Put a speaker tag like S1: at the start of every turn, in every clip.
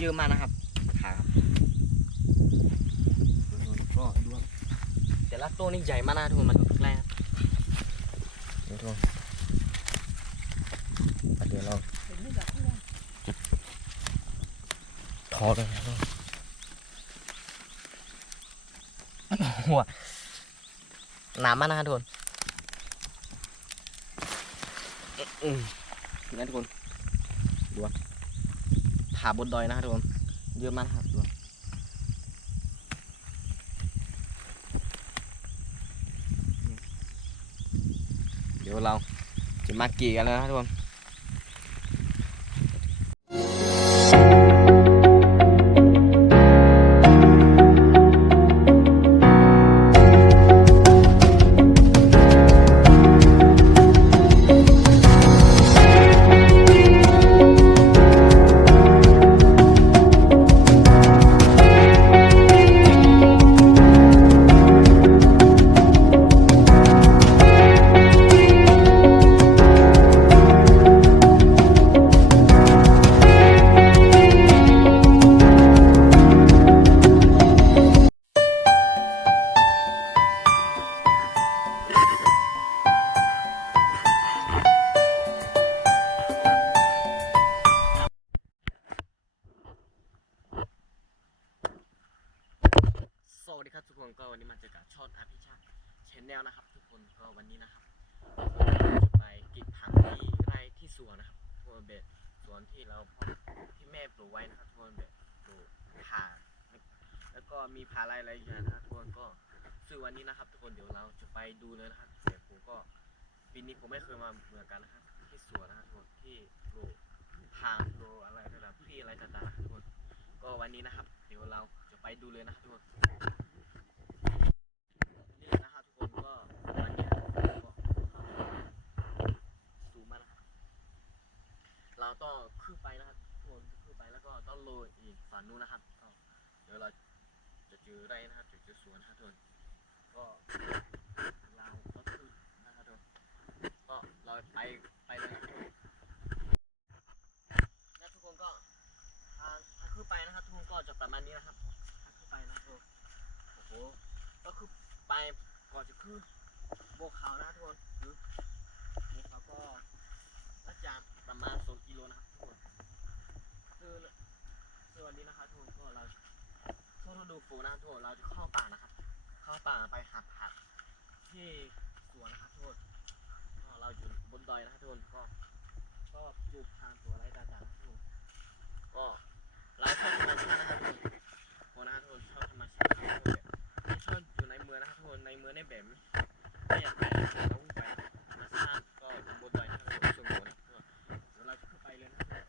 S1: เยอะมากนะครับขาครับก็ดูครับแต่ละตัวนี่ใหญ่มากนะทุกคนมาดูใกล้ๆครับดูทุกคนอะเดี๋ยวเราถอดเลยนะทุกคนหัวหนามากนะครับทุกคนอืมนะทุกคนดูว่า ผาบนดอยนะครับทุกคนเยอะมากครับเดี๋ยวเราจะมากี่กันแล้วนะครับทุกคน สวัสดีครับทุกคนก็วันนี้มาเจอกับช่องอภิชาติชแนลนะครับ ทุกคนก็วันนี้นะครับจะไปกินผักที่ไร่ที่สวนนะครับทุกคนเบ็ดสวนที่เราพ่อที่แม่ปลูกไว้นะครับทุกคนเบ็ดปลูกผ่าแล้วก็มีผาอะไรอะไรอย่างนะครับทุกคนก็ซึ่งวันนี้นะครับ ทุกคนเดี๋ยวเราจะไปดูเลยนะครับเดี๋ยวผมก็ปีนี้ผมไม่เคยมาเหมือนกันนะครับที่สวนนะครับทุกคนที่ปลูกผ่าปลูกอะไรต่างๆที่อะไรต่างๆทุกคนก็วันนี้นะครับ เดี๋ยวเรา ไปดูเลยนะครับทุกคนนี่นะครับทุกคนก็วันนี้ก็สูงมากนะครับเราต้องขึ้นไปนะครับทุกคนขึ้นไปแล้วก็ต้องโรยอีกฝั่งนู้นนะครับเดี๋ยวเราจะเจอไรนะครับจะเจอสวนนะครับทุกคนก็เราก็ขึ้นนะครับทุกคนก็เราไปไปเลยนะครับแล้วทุกคนก็ทางทาขึ้นไปนะครับ ทุกคนก็จะประมาณนี้นะครับ โอ้โหก็คือไปก่อนจะขึ้นโบกเขานะทุกคนคือโบกเขาก็น่าจะประมาณสองกิโลนะครับทุกคนคือคือวันนี้นะครับทุกคนก็เราช่วงฤดูฝนนะทุกคนเราจะเข้าป่านะครับ เข้าป่าไปหาผักที่สวนนะครับทุกคนก็เราอยู่บนดอยนะครับทุกคนก็ก็ปลูกทางตัวอะไรต่างๆนะครับทุกคนก็เราชอบธรรมชาตินะครับทุกคนคนนะครับทุกคนชอบธรรมชาตินะครับทุกคน ไม่ชอบอยู่ในเมืองนะครับทุกคนในเมืองในแบบไม่อยากไปเราต้องไปธรรมชาติก็บนดอยนะครับส่วนหัวนะครับเดี๋ยวเราจะขึ้นไปเลยนะครับ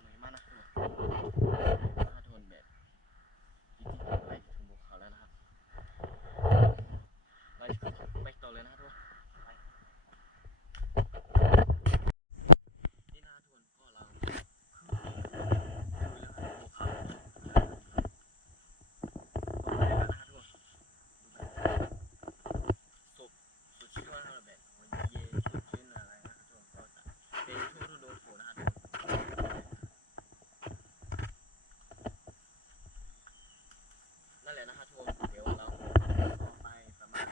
S1: เหนื่อยมากนะครับถ้าทนแบบจริงๆไปถึงภูเขาแล้วนะครับเราจะขึ้นไปต่อเลยนะครับทุกคนไป นี่นะทุกคนก็เราขึ้นดูเลยครับภูเขาดูบรรยากาศนะครับทุกคนสดสดชื่นมากนะครับแบบเย็นสดชื่นอะไรนะครับทุกคนก็จะเป็นช่วงฤดูฝนนะครับทุกคนนั่นแหละนะครับทุกคนเดี๋ยวเราก็ไปประมาณ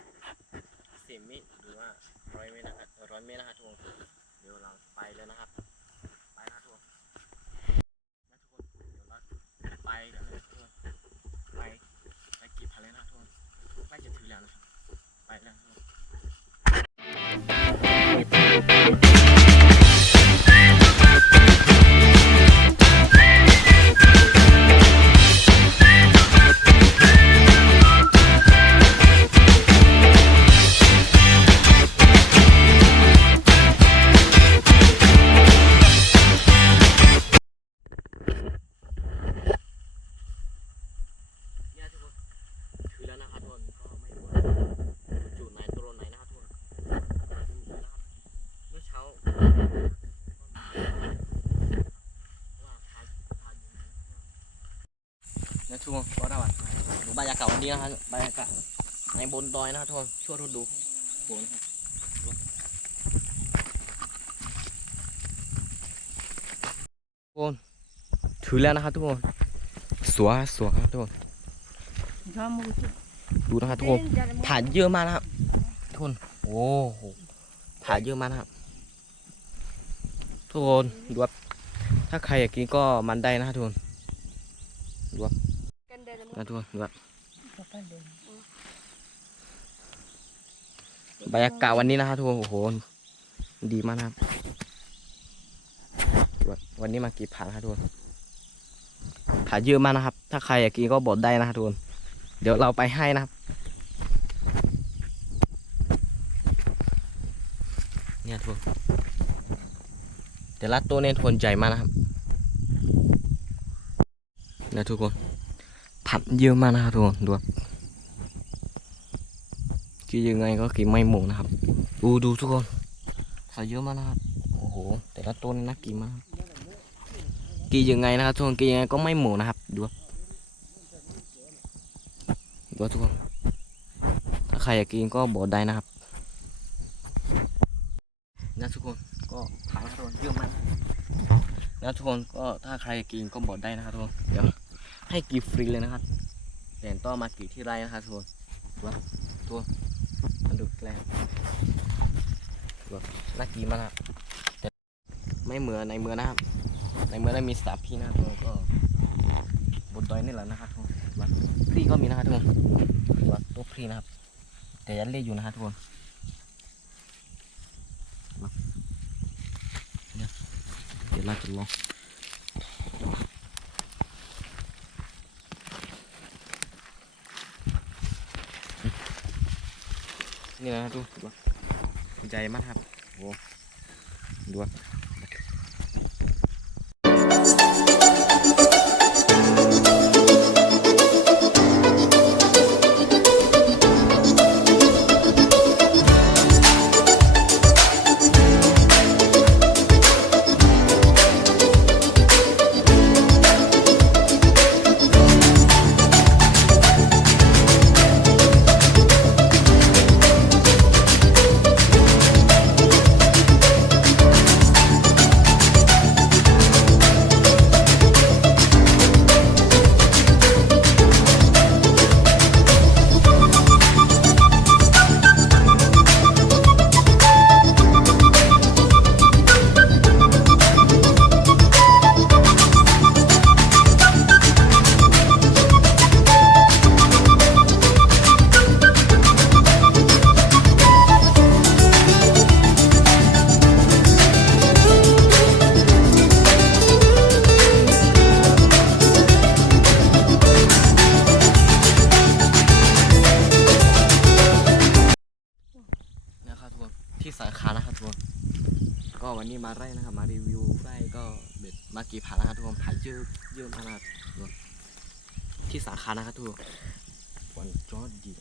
S1: สิบเมตรหรือว่าร้อยเมตรนะครับร้อยเมตรนะครับทุกคน เดี๋ยว เราไปเลยนะครับ ทุกคนก็ได้ว่าดูบรรยากาศวันนี้นะครับบรรยากาศในบนดอยนะครับทุกคนช่วยทุกดูฝนทุกคนถือแล้วนะครับทุกคนสวยสวยครับทุกคนดูนะครับทุกคนผ่านเยอะมากนะครับทุกคนโอ้โหผ่านเยอะมากนะครับทุกคนดูว่าถ้าใครอยากกินก็มันได้นะครับทุกคน นะทุกคนดูว่าบรรยากาศวันนี้นะครับทุกคนโอ้โหดีมากนะครับดูว่าวันนี้มากี่ผ่านนะครับทุกคนผ่านเยอะมากนะครับ ถ้าใครอยากกินก็บอกได้นะครับทุกคนเดี๋ยวเราไปให้นะครับเนี่ยทุกคนแต่ละตัวเนี่ยทนใจมากนะครับเนี่ยทุกคน ผัดเยอะมากนะครับทุกคนดูครับกินยังไงก็กินไม่หมดนะครับ ดูดูทุกคนใส่เยอะมากนะครับโอ้โห แต่ละตัวนี่น่ากินมากครับกินยังไงนะครับทุกคนกินยังไงก็ไม่หมดนะครับดูดูทุกคนถ้าใครอยากกินก็บอกได้นะครับนะทุกคนก็ถามทุกคนเยอะมากนะทุกคนก็ถ้าใครอยากกินก็บอกได้นะครับทุกคนเดี๋ยว ให้กินฟรีเลยนะครับแต่ต้อมากินที่ไรนะครับทุกคนดูว่าทุกคนดูแกล้งดูว่าน่ากินมากนะครับแต่ไม่เหมือนในเมืองนะครับ ในเมืองได้มีสามพี่นะครับทุกคนก็บนดอยนี่แหละนะครับทุกคนดูว่าพรีก็มีนะครับทุกคนตัวตัวพรีนะครับ แต่ยันเล่อยู่นะฮะทุกคนเดี๋ยวเดี๋ยวเราจะลอง นี่นะดูดูใจมากครับโอ้ดู มาไร่นะครับ มารีวิวไร่ก็เบ็ดมากี่ผ่านนะครับทุกคนผ่านเยอะเยอะมากนะครับที่สาขานะครับทุกคนวันจอดดี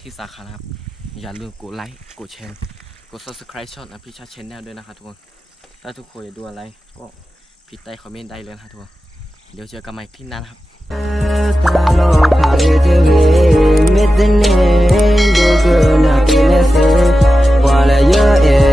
S1: ที่สาขานะครับ อย่าลืมกดไลค์กดแชร์กด subscribe ช่องอภิชาติชแนลด้วยนะครับทุกคนถ้าทุกคนอยากดูอะไรก็พิดใต้คอมเมนต์ได้เลยนะครับทุกคนเดี๋ยวเจอกันใหม่ที่นั่นครับ
S2: ตาโ